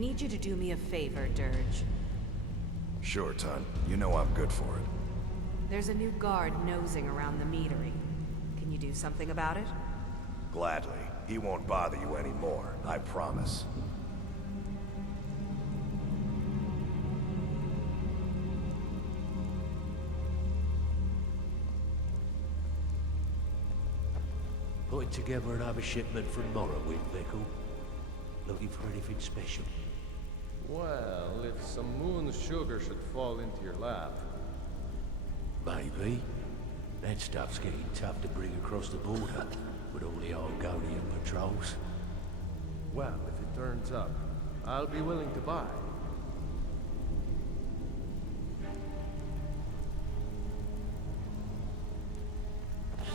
need you to do me a favor, Dirge. Sure, Tun. You know I'm good for it. There's a new guard nosing around the meadery. Can you do something about it? Gladly. He won't bother you anymore, I promise. Putting together another shipment from Morrowind, Mickle. Looking for anything special? Well, if some moon sugar should fall into your lap. Maybe. That stuff's getting tough to bring across the border with all the Argonian patrols. Well, if it turns up, I'll be willing to buy.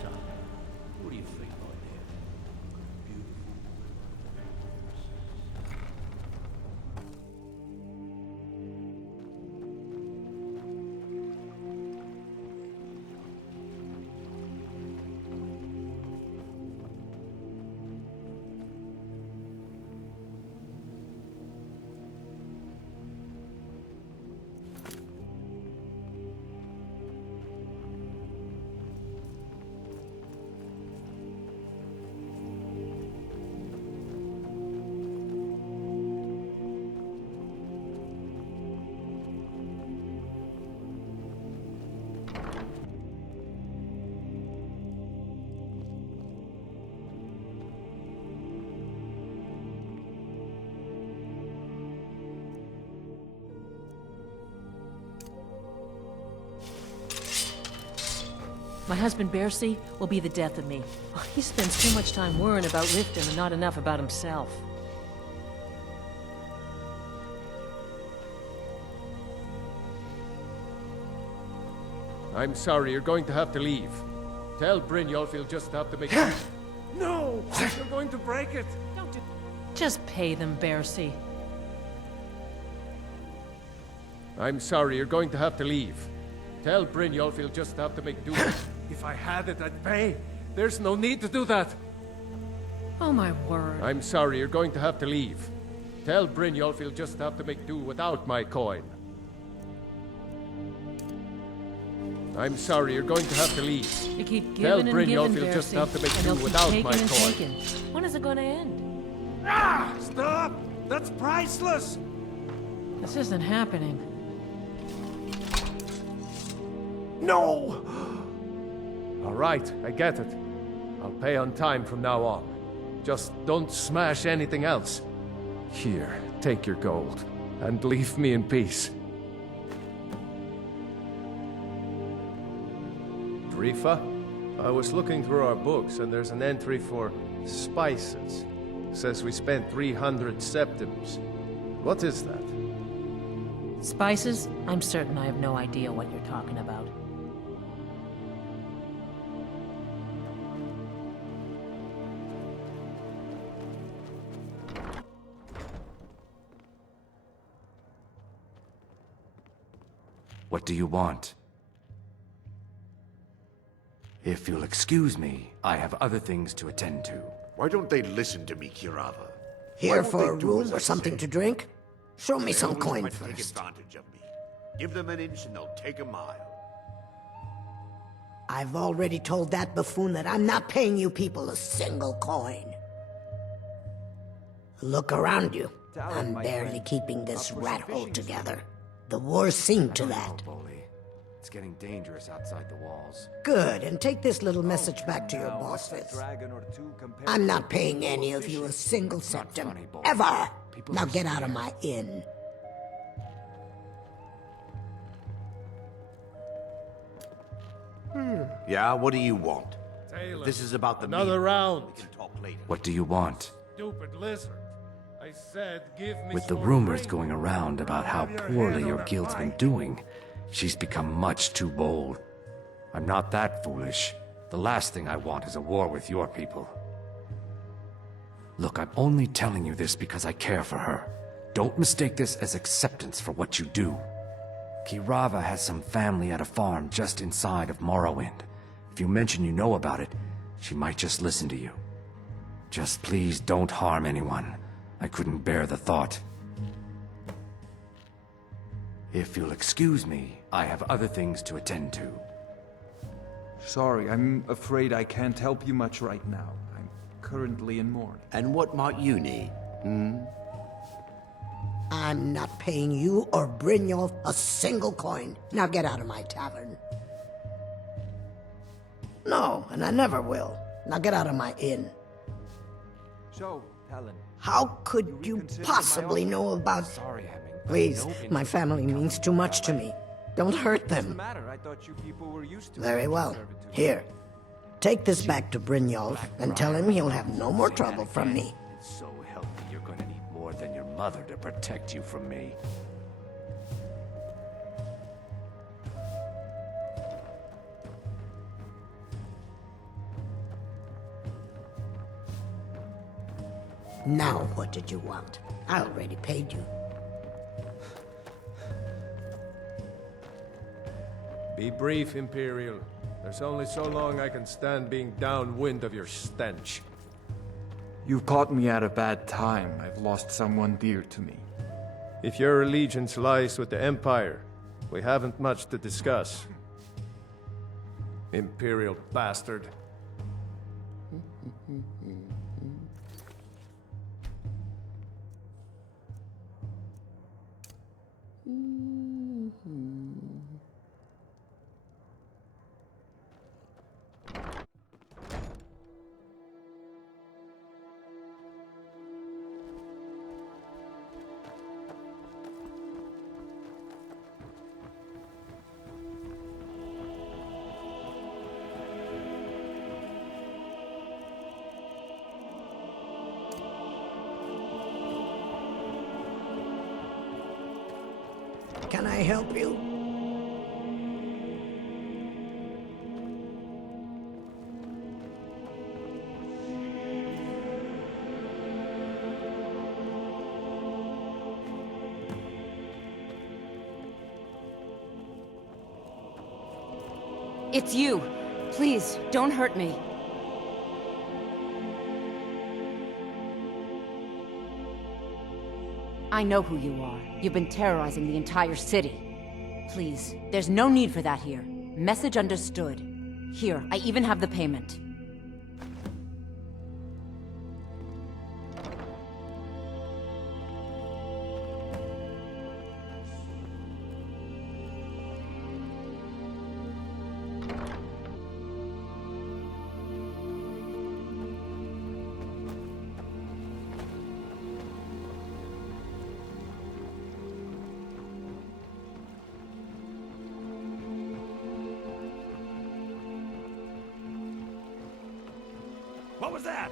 So, what do you think, my dear? Beautiful. My husband, Bercy, will be the death of me. He spends too much time worrying about Riften and not enough about himself. I'm sorry, you're going to have to leave. Tell Brynjolf he'll just have to make... No! You're going to break it! Don't do... Just pay them, Bercy. I'm sorry, you're going to have to leave. Tell Brynjolf he'll just have to make do. If I had it, I'd pay. There's no need to do that. Oh my word. I'm sorry, you're going to have to leave. Tell Brynjolf he'll just have to make do without my coin. I'm sorry, you're going to have to leave. You keep Tell giving and Brynjolf giving, he'll just Bercy, have to make and do they'll keep without taking my and coin. taking. When is it going to end? Ah! Stop! That's priceless! This isn't happening. No! All right, I get it. I'll pay on time from now on. Just don't smash anything else. Here, take your gold, and leave me in peace. Drifa? I was looking through our books, and there's an entry for spices. Says we spent 300 septims. What is that? Spices? I'm certain I have no idea what you're talking about. What do you want? If you'll excuse me, I have other things to attend to. Why don't they listen to me, Kirava? Here Why for a won't they do room as or I something say? to drink? Show me They some always coin try to take first. advantage of me. Give them an inch and they'll take a mile. I've already told that buffoon that I'm not paying you people a single coin. Look around you. I'm barely keeping this rat hole together. The war's seen to that. It's getting dangerous outside the walls. Good, and take this little message back to your bosses. I'm not paying any of you a single septim. Ever! Now get out of my inn. Yeah, what do you want? Taylor, This is about the another meat. round. We can talk later. What do you want? Stupid lizard. I said give me With the some rumors ring. going around about how poorly your guild's been doing, she's become much too bold. I'm not that foolish. The last thing I want is a war with your people. Look, I'm only telling you this because I care for her. Don't mistake this as acceptance for what you do. Kirava has some family at a farm just inside of Morrowind. If you mention you know about it, she might just listen to you. Just please don't harm anyone. I couldn't bear the thought. If you'll excuse me, I have other things to attend to. Sorry, I'm afraid I can't help you much right now. I'm currently in mourning. And what might you need? I'm not paying you or Brynjolf a single coin. Now get out of my tavern. No, and I never will. Now get out of my inn. So, Helen. How could you possibly know about... Sorry, Hemming. Please, my family means too much to me. Don't hurt them. Matter? I thought you people were used to Very well. Here, take this back to Brynjolf and tell him he'll have no more trouble from me. So help me, you're going to need more than your mother to protect you from me. Now what did you want? I already paid you. Be brief, Imperial. There's only so long I can stand being downwind of your stench. You've caught me at a bad time. I've lost someone dear to me. If your allegiance lies with the Empire, we haven't much to discuss. Imperial bastard. Can I help you? It's you. Please, don't hurt me. I know who you are. You've been terrorizing the entire city. Please, there's no need for that here. Message understood. Here, I even have the payment. What was that?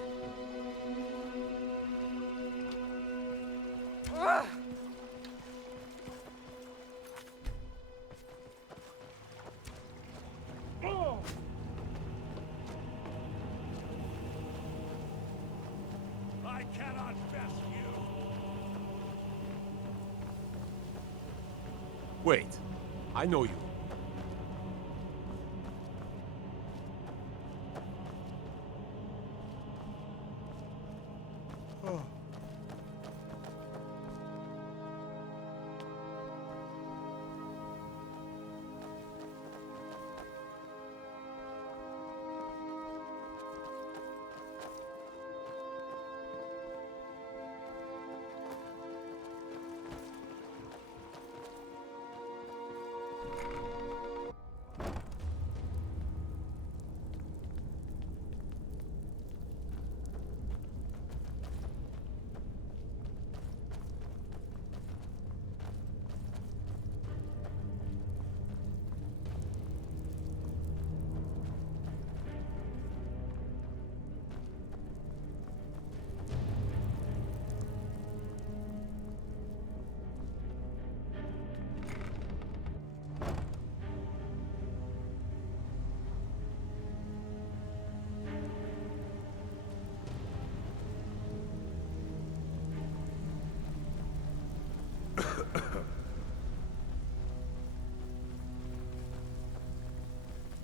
I cannot face you. Wait, I know you.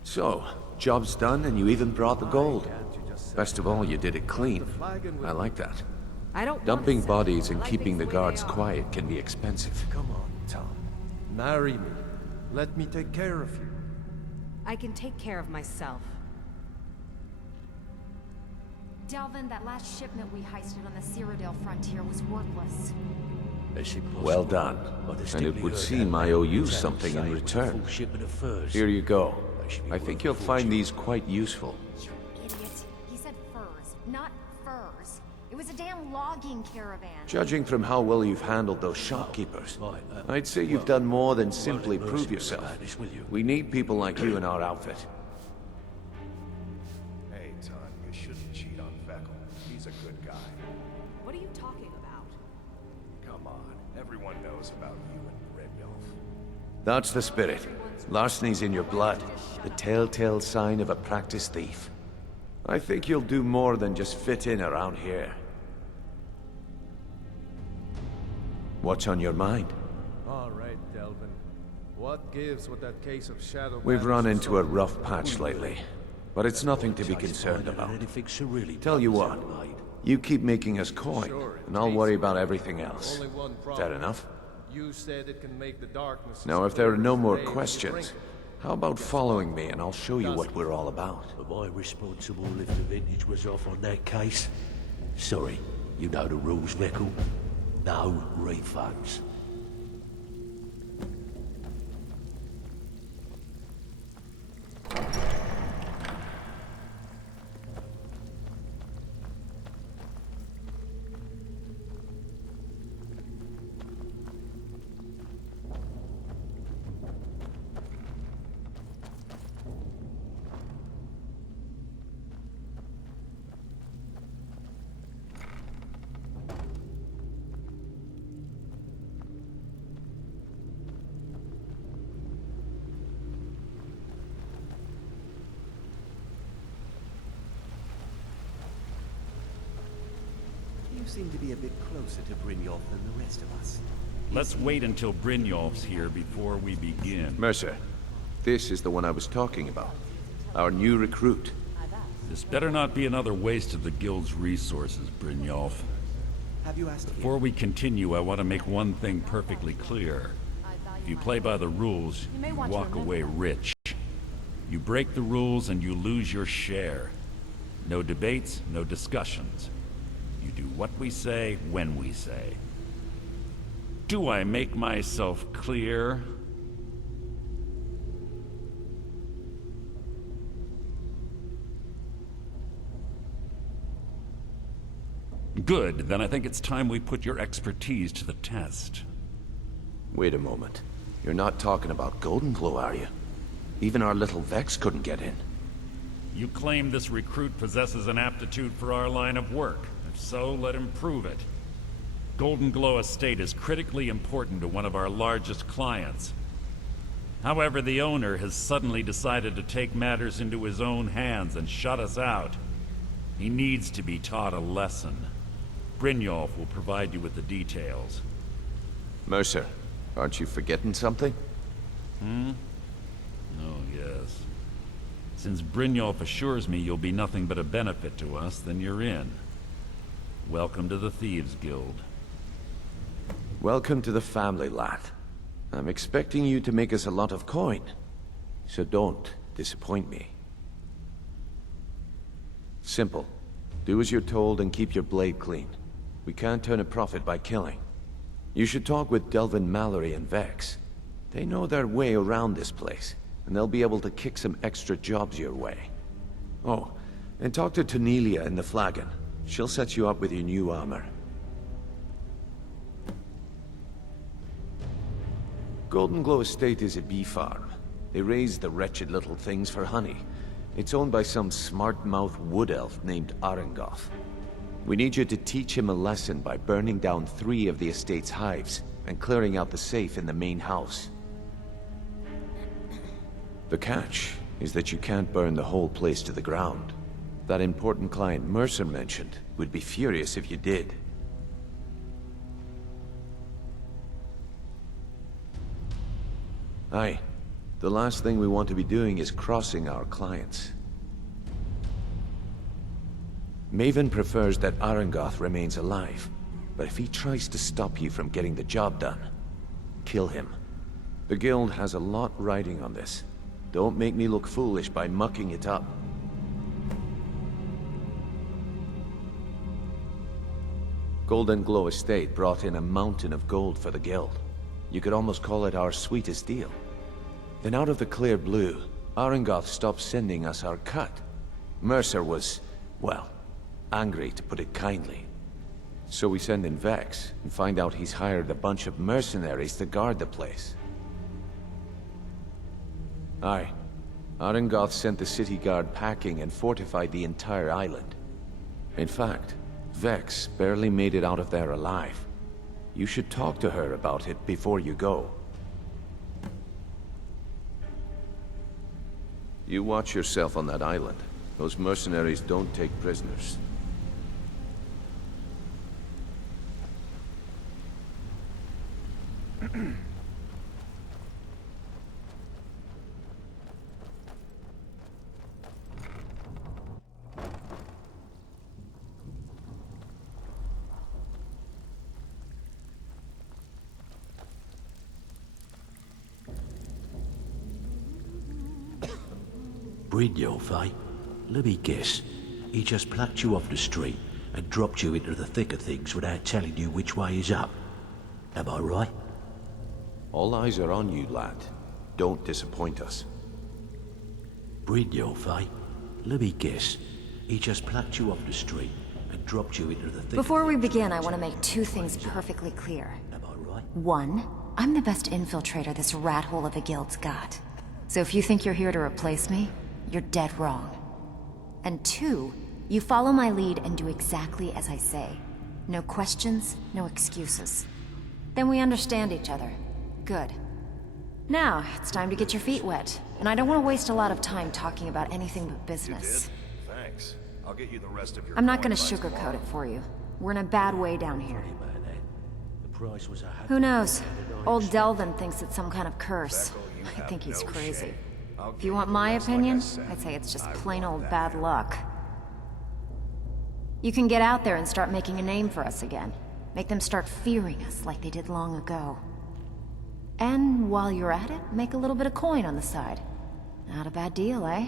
So, job's done and you even brought the gold. Best of all, you did it clean. I like that. I don't Dumping want to bodies settle. and I like keeping the things the way guards they are. quiet can be expensive. Come on, Tom. Marry me. Let me take care of you. I can take care of myself. Delvin, that last shipment we heisted on the Cyrodiil frontier was worthless. Well done. And it would seem I owe you something in return. Here you go. I think you'll find these quite useful. You idiot. He said furs, not furs. It was a damn logging caravan. Judging from how well you've handled those shopkeepers, I'd say you've done more than simply prove yourself. We need people like you in our outfit. Hey, Ton, you shouldn't cheat on Vekel. He's a good guy. What are you talking about? Come on, everyone knows about you and Brynjolf. That's the spirit. Larceny's in your blood, the telltale sign of a practiced thief. I think you'll do more than just fit in around here. What's on your mind? All right, Delvin. What gives with that case of Shadow? We've run into a rough patch lately, but it's nothing to be concerned about. Tell you what, you keep making us coin, and I'll worry about everything else. Fair enough? You said it can make the darkness. Now, if there are no more questions, how about following me and I'll show you what we're all about? Am I responsible if the vintage was off on that case? Sorry, you know the rules, Vekel. No refunds. You seem to be a bit closer to Brynjolf than the rest of us. Let's wait until Brynjolf's here before we begin. Mercer, this is the one I was talking about. Our new recruit. This better not be another waste of the Guild's resources, Brynjolf. Have you asked Before we continue, I want to make one thing perfectly clear. If you play by the rules, you walk away rich. You break the rules and you lose your share. No debates, no discussions. You do what we say, when we say. Do I make myself clear? Good, then I think it's time we put your expertise to the test. Wait a moment. You're not talking about Golden Glow, are you? Even our little Vex couldn't get in. You claim this recruit possesses an aptitude for our line of work. If so, let him prove it. Golden Glow Estate is critically important to one of our largest clients. However, the owner has suddenly decided to take matters into his own hands and shut us out. He needs to be taught a lesson. Brynjolf will provide you with the details. Mercer, aren't you forgetting something? Oh, yes. Since Brynjolf assures me you'll be nothing but a benefit to us, then you're in. Welcome to the Thieves Guild. Welcome to the family, lad. I'm expecting you to make us a lot of coin, so don't disappoint me. Simple. Do as you're told and keep your blade clean. We can't turn a profit by killing. You should talk with Delvin Mallory and Vex. They know their way around this place, and they'll be able to kick some extra jobs your way. Oh, and talk to Tanelia in the Flagon. She'll set you up with your new armor. Golden Glow Estate is a bee farm. They raise the wretched little things for honey. It's owned by some smart-mouthed wood elf named Arengoth. We need you to teach him a lesson by burning down 3 of the estate's hives and clearing out the safe in the main house. The catch is that you can't burn the whole place to the ground. That important client Mercer mentioned would be furious if you did. Aye. The last thing we want to be doing is crossing our clients. Maven prefers that Arengoth remains alive, but if he tries to stop you from getting the job done, kill him. The guild has a lot riding on this. Don't make me look foolish by mucking it up. Golden Glow Estate brought in a mountain of gold for the guild. You could almost call it our sweetest deal. Then out of the clear blue, Arengoth stopped sending us our cut. Mercer was, well, angry to put it kindly. So we send in Vex and find out he's hired a bunch of mercenaries to guard the place. Aye. Arengoth sent the city guard packing and fortified the entire island. In fact, Vex barely made it out of there alive. You should talk to her about it before you go. You watch yourself on that island. Those mercenaries don't take prisoners. Brynjolf, eh? Let me guess. He just plucked you off the street and dropped you into the thick of things without telling you which way is up. Am I right? All eyes are on you, lad. Don't disappoint us. Brynjolf, eh? Let me guess. He just plucked you off the street and dropped you into the thick Before we begin, I want to make two things perfectly clear. Am I right? One, I'm the best infiltrator this rat hole of a guild's got. So if you think you're here to replace me, you're dead wrong. And two, you follow my lead and do exactly as I say. No questions, no excuses. Then we understand each other. Good. Now, it's time to get your feet wet. And I don't want to waste a lot of time talking about anything but business. You did? Thanks. I'll get you the rest of your I'm not coin gonna by sugarcoat tomorrow. it for you. We're in a bad way down here. The price was Who knows? Old Delvin thinks it's some kind of curse. I think he's crazy. If you want my opinion, I'd say it's just plain old bad luck. You can get out there and start making a name for us again. Make them start fearing us like they did long ago. And while you're at it, make a little bit of coin on the side. Not a bad deal, eh?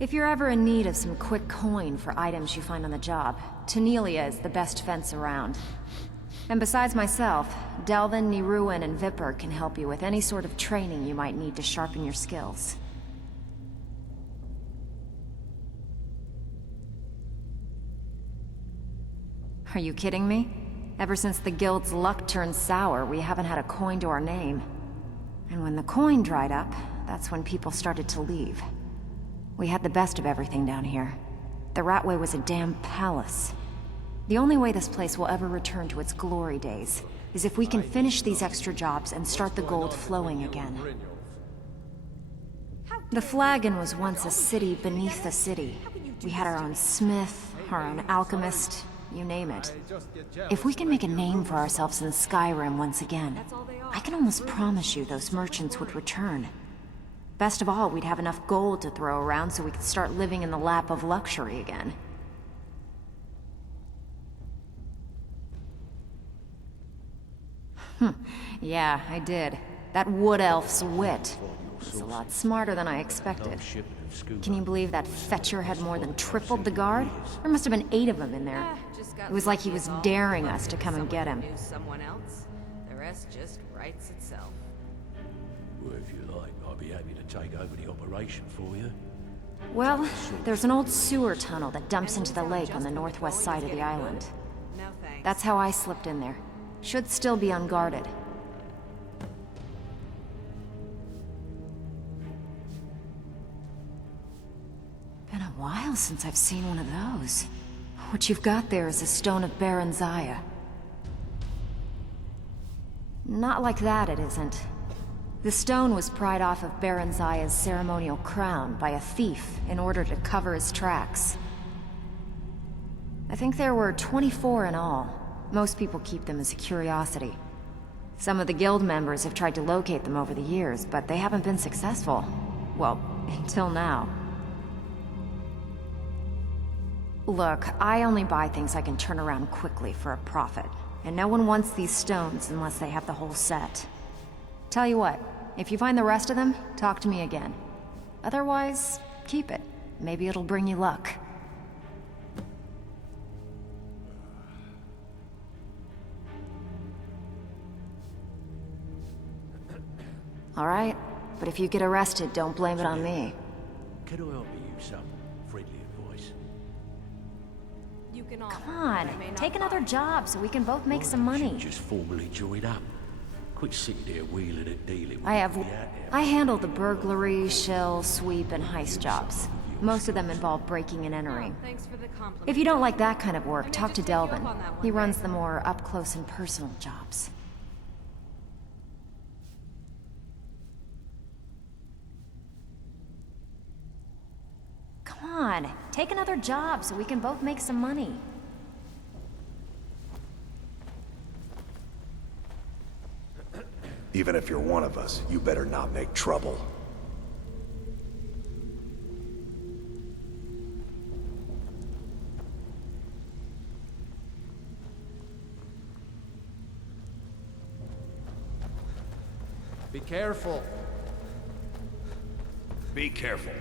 If you're ever in need of some quick coin for items you find on the job, Tanelia is the best fence around. And besides myself, Delvin, Niruin, and Vipper can help you with any sort of training you might need to sharpen your skills. Are you kidding me? Ever since the guild's luck turned sour, we haven't had a coin to our name. And when the coin dried up, that's when people started to leave. We had the best of everything down here. The Ratway was a damn palace. The only way this place will ever return to its glory days is if we can finish these extra jobs and start the gold flowing again. The Flagon was once a city beneath a city. We had our own smith, our own alchemist, you name it. If we can make a name for ourselves in Skyrim once again, I can almost promise you those merchants would return. Best of all, we'd have enough gold to throw around so we could start living in the lap of luxury again. Yeah, I did. That wood elf's wit. He's a lot smarter than I expected. Can you believe that fetcher had more than tripled the guard? There must have been 8 of them in there. It was like he was daring us to come and get him. Someone else. The rest just writes itself. Well, if you like, I'd be happy to take over the operation for you. Well, there's an old sewer tunnel that dumps into the lake on the northwest side of the island. No thanks. That's how I slipped in there. Should still be unguarded. Been a while since I've seen one of those. What you've got there is a stone of Baron Zaya. Not like that, it isn't. The stone was pried off of Baron Zaya's ceremonial crown by a thief in order to cover his tracks. I think there were 24 in all. Most people keep them as a curiosity. Some of the guild members have tried to locate them over the years, but they haven't been successful. Well, until now. Look, I only buy things I can turn around quickly for a profit. And no one wants these stones unless they have the whole set. Tell you what, if you find the rest of them, talk to me again. Otherwise, keep it. Maybe it'll bring you luck. Alright, but if you get arrested, don't blame it on me. Can I offer you some friendly advice? Come on, take another job so we can both make some money. Just formally join up. Quit sitting there wheeling and dealing with I handle the burglary, shill, sweep, and heist jobs. Most of them involve breaking and entering. If you don't like that kind of work, talk to Delvin. He runs the more up-close and personal jobs. Come on, take another job so we can both make some money. Even if you're one of us, you better not make trouble. Be careful. Be careful.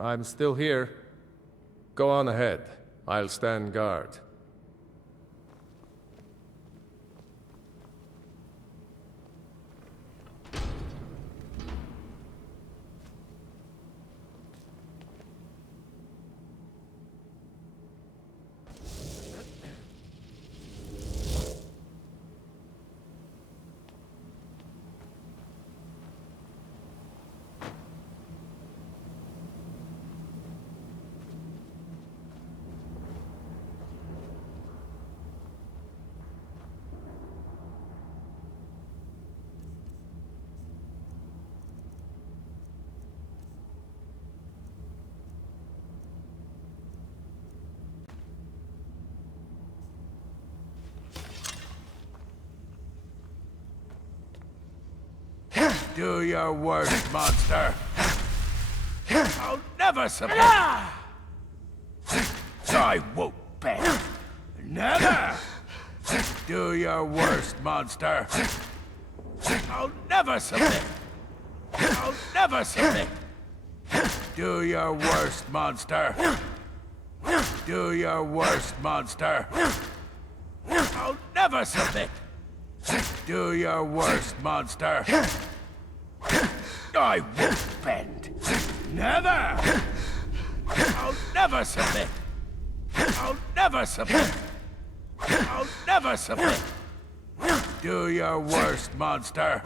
I'm still here. Go on ahead. I'll stand guard. Do your worst, monster. I'll never submit. I won't bend. Never. Do your worst, monster. I'll never submit. I'll never submit. Do your worst, monster. Do your worst, monster. I'll never submit. Do your worst, monster. I won't bend. Never! I'll never submit. I'll never submit. I'll never submit. Do your worst, monster.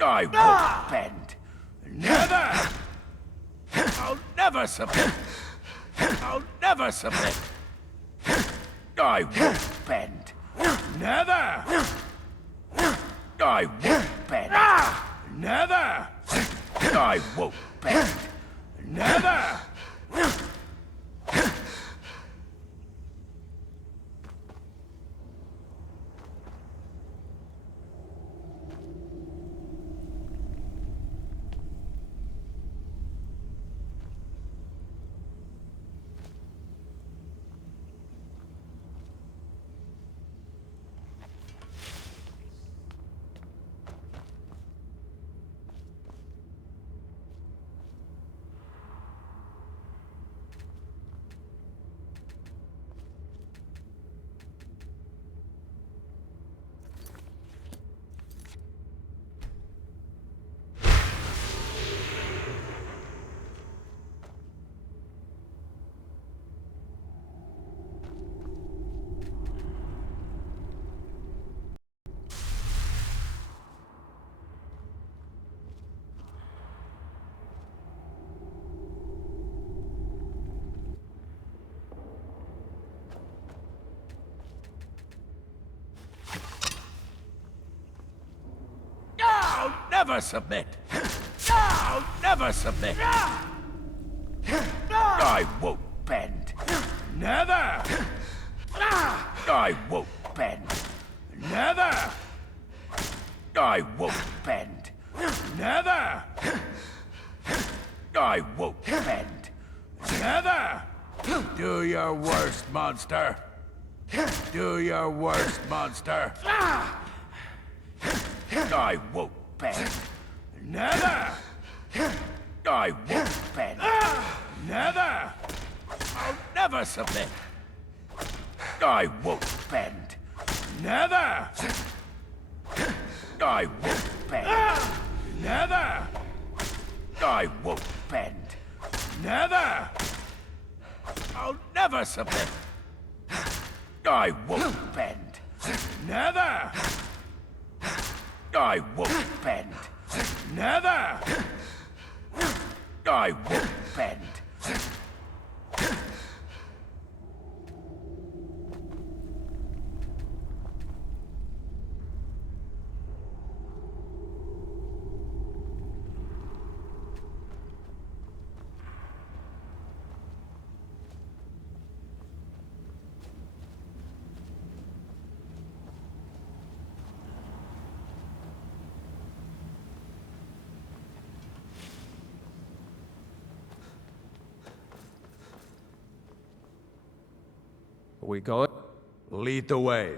I won't bend. Never! I'll never submit. I'll never submit. I won't bend. Never! I won't bend. Never! I won't bend. Never! I'll never submit. I'll never submit. I won't bend. Never. I won't bend. Never. I won't bend. Never. I won't bend. Never. Do your worst, monster. Do your worst, monster. I won't bend. Never! I won't bend. Never! I'll never submit. I won't bend. Never! I won't bend. Never! I won't bend. Never! I'll never submit. I won't bend. Never! I won't bend. Never! I won't bend. Are we going? Lead the way.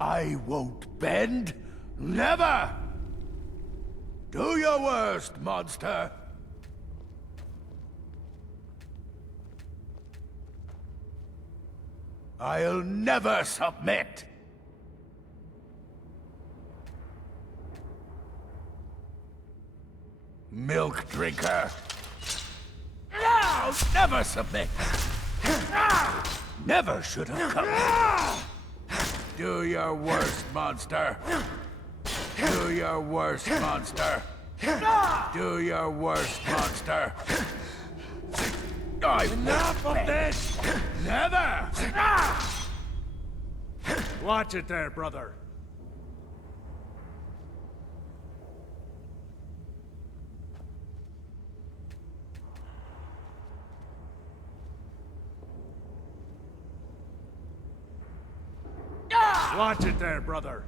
I won't bend. Never! Do your worst, monster. I'll never submit. Milk drinker. I'll never submit! Never should have come! Do your worst, monster! Do your worst, monster! Do your worst, monster! Enough of this! Never! Watch it there, brother. Watch it there, brother.